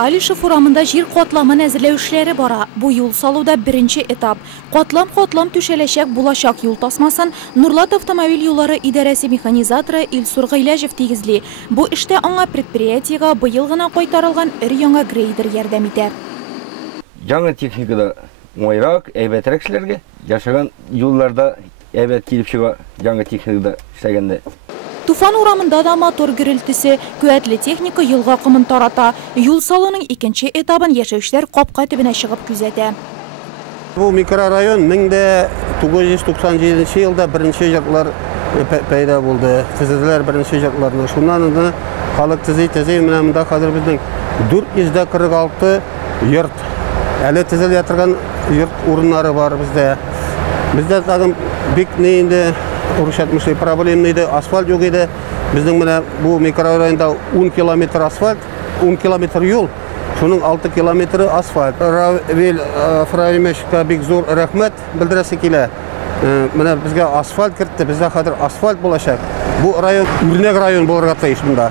Алишев урамында жер катламын әзерләү эшләре бара. Бу юл салуда беренче этап. Катлам түшәләчәк булачак юл тасмасын Нурлат автомобиль юллары идарәсе механизаторы Илсур Гыйләҗев тигезли. Бу эштә аңа предприятиегә быел гына кайтарылган өр-яңа грейдер ярдәм итә. Яңа техникада уңайрак, әйбәтрәк эшләргә, яшаган юлларда әйбәт килеп чыга яңа техникада эшләгәндә. Туфан урамында да мотор гөрелтесе, куәтле техника юлга кымын тарата. Юл салуның икенче этабын яшәүчеләр капка төбенә чыгып күзәтә. Бу микрорайон 1997 елда беренче җыртлар пәйда булды. Төзеләр беренче җыртларны. Шуннан инде халык төзи менә монда хәзер безнең 446 йорт. Әле төзелә торган йорт урыннары бар бездә. Бездә тагын бик инде урышатмышлы проблема иде, асфальт юк иде. Безнең менә бу микрорайонда 10 километр асфальт, 10 километр юл, шуның 6 километры асфальт. Равил Фраимешка бик зур рәхмәт белдерәсе килә. Менә безгә асфальт кертте, бездә хәзер асфальт булачак. Бу район үрнәк район булырга тиеш монда.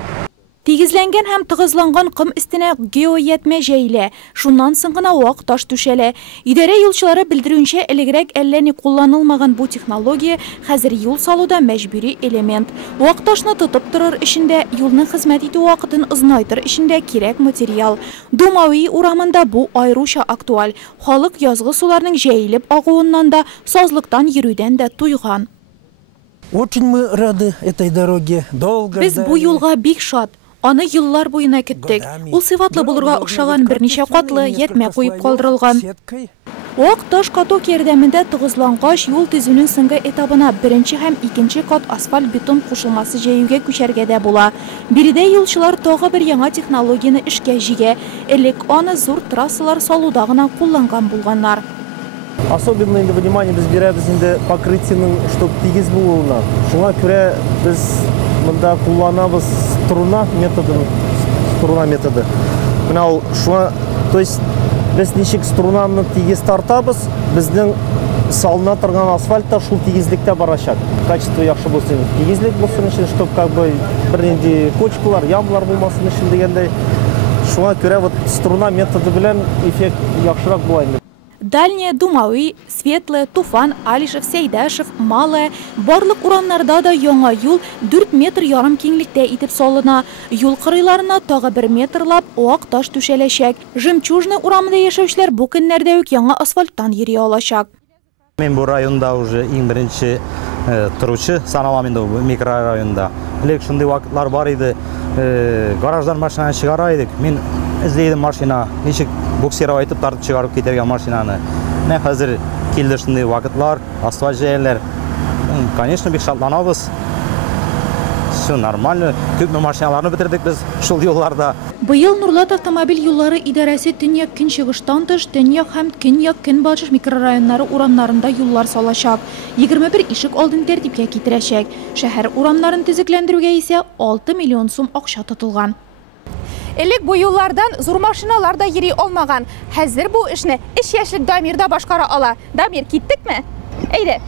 Тигезләнгән һәм тыгызланган кым өстенә геоятмә җәйлә. Шуннан соң гына вак таш түшәлә. Идарә юлчылары белдерүенчә, элегрәк әллә ни кулланылмаган бу технология хәзер юл салуда мәҗбүри элемент. Вак ташны тотып торыр өчендә, юлның хезмәт итү вакытын озынайтыр өчендә кирәк материал. Думави урамында бу айруча актуаль. Халык язгы суларның җәелеп агуыннан да, сазлыктан йөрүдән дә туйган. Очень мы рады этой дороге. Без бу юлга бик шат. Аны еллар буена көттек. Ул сыйфатлы булырга охшаган берничә катлы ятмә куеп калдырылган. Вак таш каток ярдәмендә тыгызлангач юл төзүнең соңгы этабына беренче һәм икенче кат асфальт бетон кушылмасы җәюгә күчәргә дә була. Биредә юлчылар тагы бер яңа технологияне эшкә җигә. Элек аны зур трассалар салуда гына кулланган булганнар. Особенное внимание без бирәбез инде покрытиеның чтоб тигез булуына. Шуңа күрә без монда кулланабыз струна методы. Менә ул шуңа, то есть без ничек струнаны тигез тартабыз, безнең салына торган асфальтта шул тигезлектә барачак. Качество яхшы булсын, тигезлек булсын өчен, чтоб как бы бер нинди кочкалар, ямлар булмасын өчен дигәндәй. Шуңа күрә вот струна методы белән эффект яхшырак була инде. Дальняя, Думави, Светлая, Туфан, Алишев, Сәйдәшев, Малая, барлык урамнарда да яңа юл 4 метр ярым киңлектә итеп салына. Юл кырыйларына тагы 1 метрлап вак таш түшәләчәк. Жемчужный урамында яшәүчеләр бу көннәрдә үк яңа асфальттан йөри алачак. Мен бу районда уже иң беренче торучы саналам инде бу микрорайонда. Лек шундый вакытлар бар иде, гараждан машина чыгара идек. Мен излейдем машина, ничек буксирап айтып тартып чыгарып кетергән машинаны. Менә хәзер килде шундый вакытлар, асфальт җәяләр. Конечно, бик шатланабыз. Все нормально. Күп машиналарны бетердек без шул юлларда. Быел Нурлат автомобиль юллары идарәсе төньяк көнчыгыштан тыш, төньяк һәм көньяк көнбатыш микрорайоннары урамнарында юллар салачак. 21 ишек алдын тәртипкә китерәчәк. Шәһәр урамнарын төзекләндерүгә исә 6 миллион сум акча тотылган. Элек бу юллардан зур машиналар да йөри алмаган. Хәзер бу эшне 3 яшьлек Дамир да башкара ала. Дамир, киттекме? Әйдә.